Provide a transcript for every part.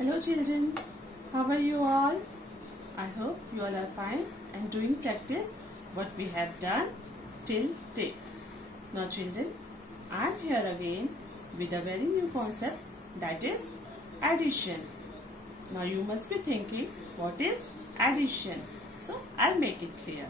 Hello children, how are you all? I hope you all are fine and doing practice what we have done till date. Now children, I am here again with a very new concept, that is addition. Now you must be thinking, what is addition? So I'll make it clear.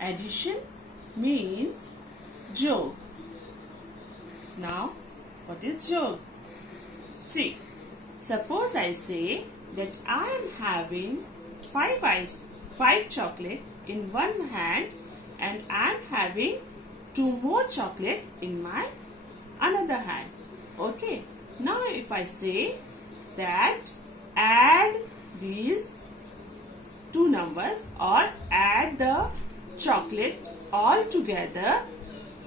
Addition means joke. Now what is joke? See, suppose I say that I am having 5 chocolate in one hand and I am having 2 more chocolate in my another hand. Okay. Now if I say that add these 2 numbers or add the chocolate all together.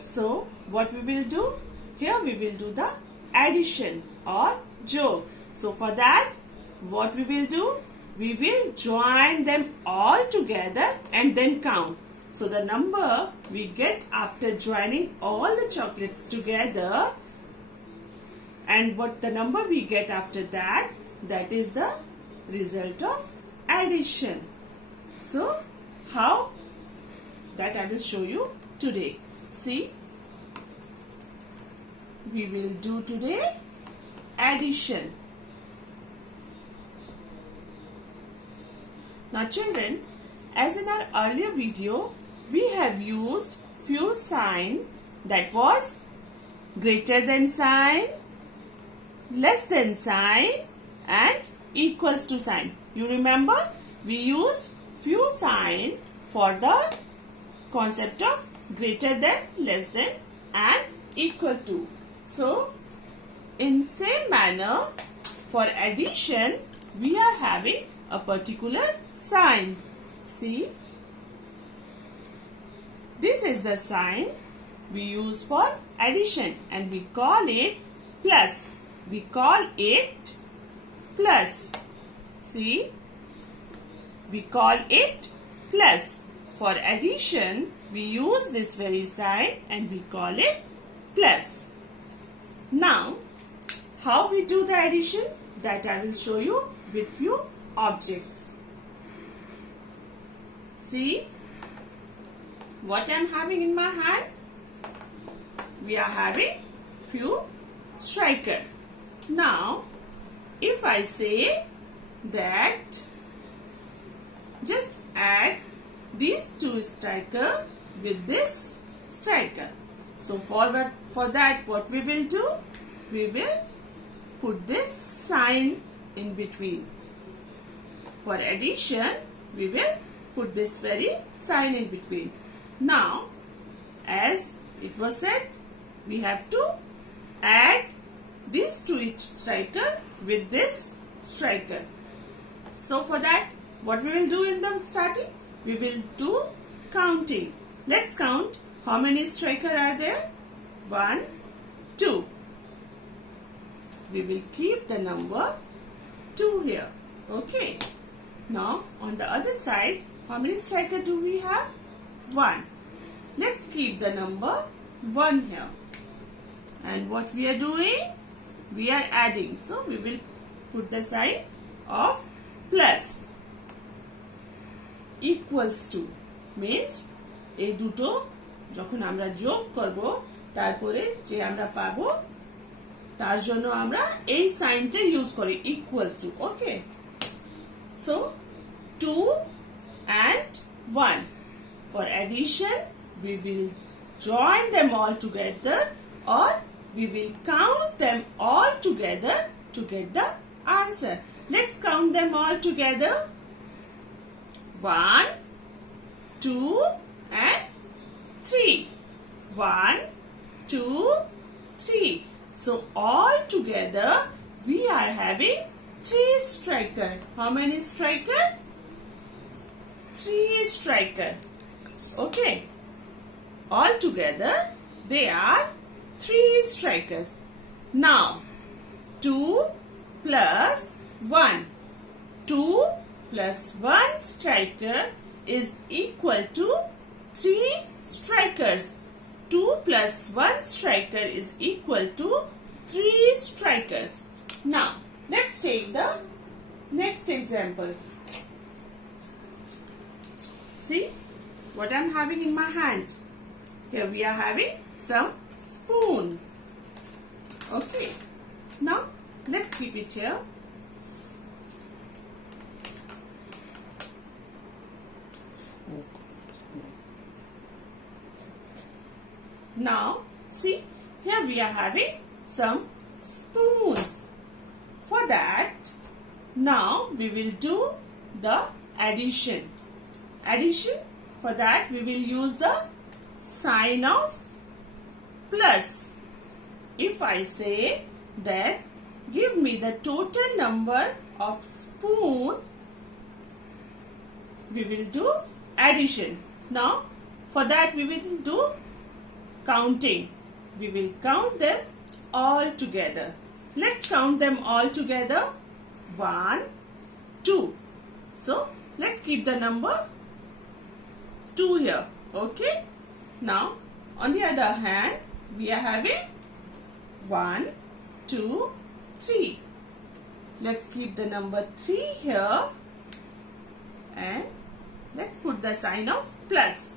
So what we will do? Here we will do the addition or joke. So for that, what we will do? We will join them all together and then count. So the number we get after joining all the chocolates together, and what the number we get after that, that is the result of addition. So how? That I will show you today. See, we will do today addition. Now children, as in our earlier video, we have used few sign, that was greater than sign, less than sign and equals to sign. You remember, we used few sign for the concept of greater than, less than and equal to. So in same manner, for addition, we are having a particular sign. See, this is the sign we use for addition and we call it plus. We call it plus. See, we call it plus. For addition, we use this very sign and we call it plus. Now, how we do the addition? That I will show you with few objects. See what I am having in my hand? We are having few striker. Now, if I say that just add these 2 striker with this striker. So for that what we will do? We will put this sign in between. For addition, we will put this very sign in between. Now, as it was said, we have to add these 2 each striker with this striker. So for that, what we will do in the starting? We will do counting. Let's count how many striker are there. 1, 2. We will keep the number 2 here. Okay. Now on the other side, how many striker do we have? 1. Let's keep the number 1 here. And what we are doing? We are adding. So we will put the sign of plus. Equals to means এই দুটো যখন আমরা যোগ করব তারপরে যে আমরা পাবো তার জন্য আমরা এই সাইনটা ইউজ করি equals to. Okay. So 2 and 1. For addition, we will join them all together or we will count them all together to get the answer. Let's count them all together. 1, 2 and 3. 1, 2, 3. So all together we are having 3 striker. How many striker? 3 striker. Okay. All together they are 3 strikers. Now 2 plus 1. 2 plus 1 striker is equal to 3 strikers. 2 plus 1 striker is equal to 3 strikers. Now, let's take the First example. See what I'm having in my hand. Here we are having some spoon. Okay. Now let's keep it here. Now see, here we are having some spoons. For that, now we will do the addition. For that we will use the sign of plus. If I say that give me the total number of spoons, we will do addition. Now for that we will do counting. We will count them all together. Let's count them all together. 1, 2. So let's keep the number 2 here. Okay. Now on the other hand we are having 1, 2, 3. Let's keep the number 3 here and let's put the sign of plus.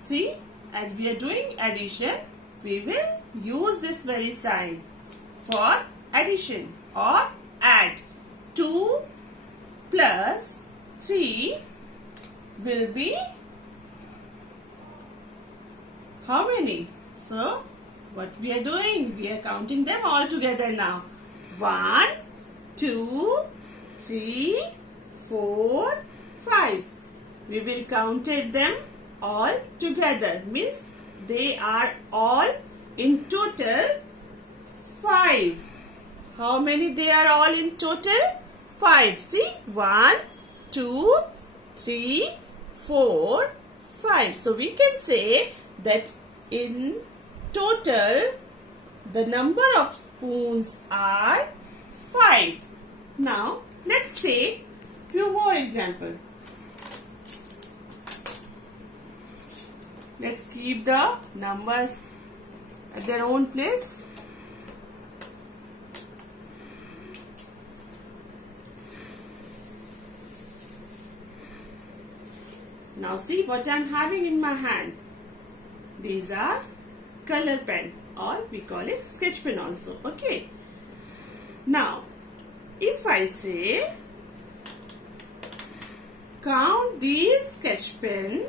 See, as we are doing addition, we will use this very sign for addition or add. 2 plus 3 will be how many? So what we are doing? We are counting them all together now. 1, 2, 3, 4, 5. We will count them all together. Means they are all in total 5. How many they are all in total? 5. See, 1, 2, 3, 4, 5. So we can say that in total the number of spoons are 5. Now let's take few more examples. Let's keep the numbers at their own place. Now see what I am having in my hand. These are color pen, or we call it sketch pen also. Okay. Now if I say count these sketch pen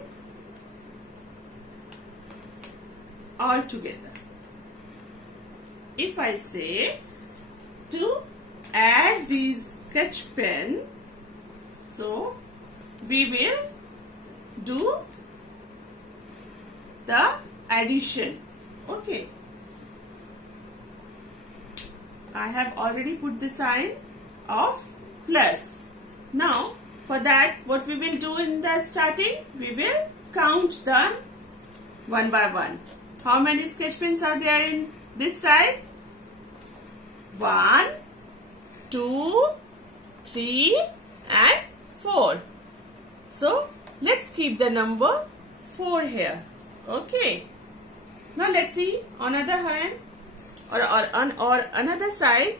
all together. If I say to add these sketch pen, so we will do the addition. Okay. I have already put the sign of plus. Now for that what we will do in the starting, we will count them one by one. How many sketch pens are there in this side? 1, 2, 3 and 4. So let's keep the number 4 here. Okay. Now let's see on other hand or another side.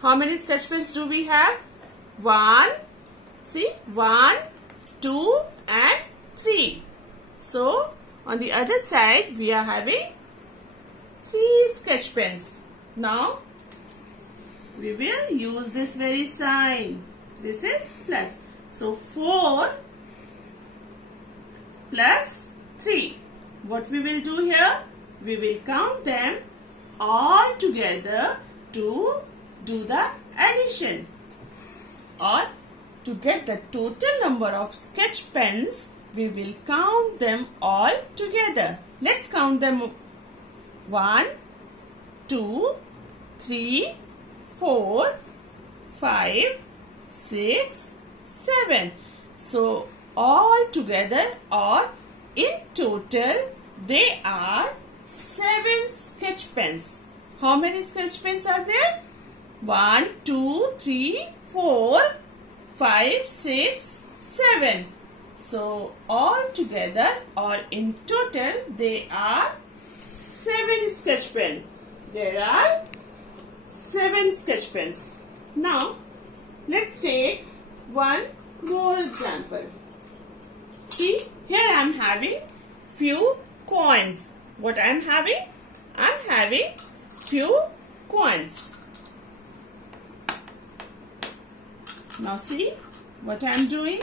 How many sketch pens do we have? 1. See, 1, 2 and 3. So on the other side we are having 3 sketch pens. Now we will use this very sign. This is plus. So 4 plus 3. What we will do here? We will count them all together to do the addition, or to get the total number of sketch pens. We will count them all together. Let's count them. 1, 2, 3, 4, 5, 6, 7. So all together or in total they are 7 sketch pens. How many sketch pens are there? 1, 2, 3, 4, 5, 6, 7. So all together or in total they are 7 sketch pens. There are 7 sketch pens. Now let's take one more example. See, here I am having few coins. What I am having? I am having few coins. Now see what I am doing.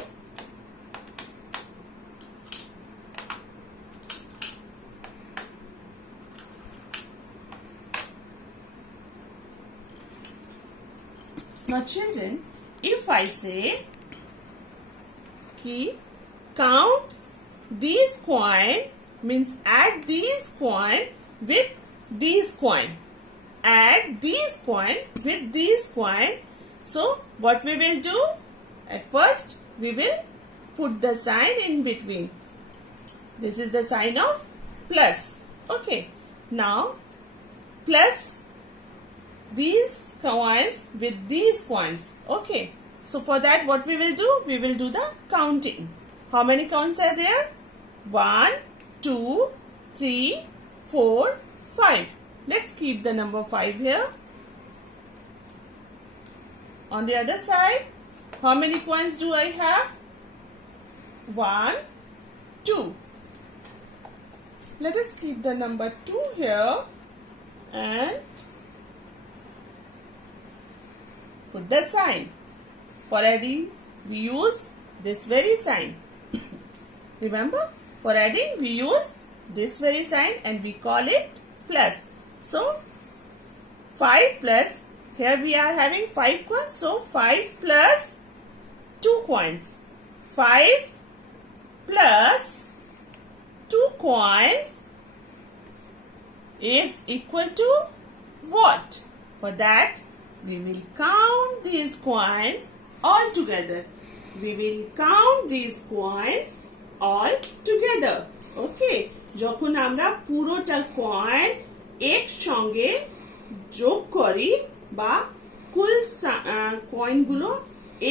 Now children, if I say ki count these coin, means add these coin with these coin, add these coin with these coin. So what we will do? At first we will put the sign in between. This is the sign of plus. Okay. Now plus these coins with these coins. Okay. So for that what we will do? We will do the counting. How many coins are there? 1, 2, 3, 4, 5. Let's keep the number 5 here. On the other side, how many coins do I have? 1, 2. Let us keep the number 2 here and put the sign. For adding, we use this very sign. Remember, for adding, we use this very sign and we call it plus. So, 5 plus, here we are having 5 coins. So, 5 plus 2 coins. 5 plus 2 coins is equal to what? For that, we will count these coins all together. We will count these coins all together. Okay. যখন আমরা পুরোটা coin একসঙ্গে যোগ করি বা কুল কয়েনগুলো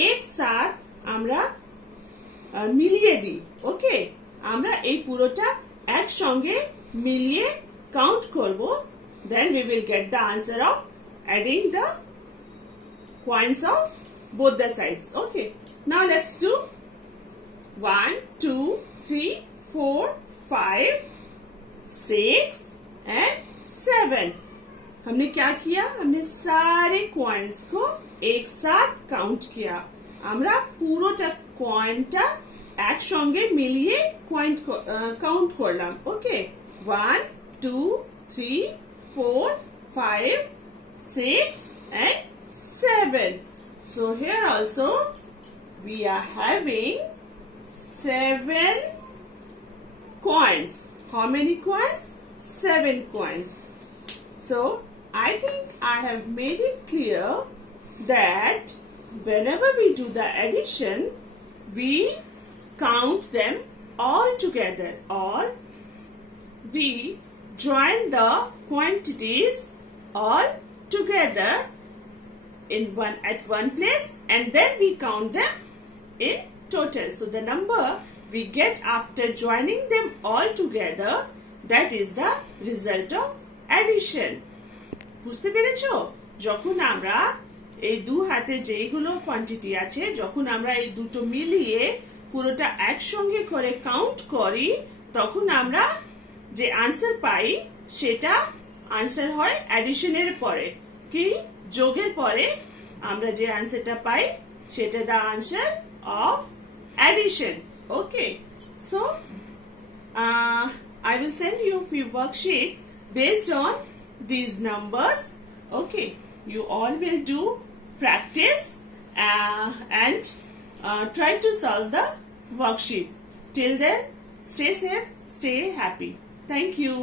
একসাথে আমরা মিলিয়ে দিই। ওকে, আমরা এই পুরোটা একসঙ্গে মিলিয়ে কাউন্ট করব। Then we will get the answer of adding the coins of both the sides. Okay. Now let's do 1, 2, 3, 4, 5, 6 and 7. हमने क्या किया? हमने सारे कॉइन्स को एक साथ काउंट किया। আমরা পুরোটা কয়েনটা একসঙ্গে মিলিয়ে কয়েন কাউন্ট করলাম। ওকে, 1, 2, 3, 4, 5, 6 and 7. So here also we are having 7 coins. How many coins? 7 coins. So I think I have made it clear that whenever we do the addition, we count them all together, or we join the quantities all together at one place, and then we count them in total. So the number we get after joining them all together, that is the result of addition. বুঝতে পেরেছো? যখন আমরা এই দু হাতে যেগুলো quantity আছে, যখন আমরা এই দুটো মিলিয়ে পুরোটা একসঙ্গে করে কাউন্ট করি, তখন আমরা যে আনসার পাই সেটা আনসার হয় অ্যাডিশনের পরে। কি? যোগের পরে আমরা যে আনসারটা পাই সেটা the answer of addition. Okay. So I will send you a few worksheets based on these numbers. Okay. You all will do practice and try to solve the worksheet. Till then, stay safe, stay happy. Thank you.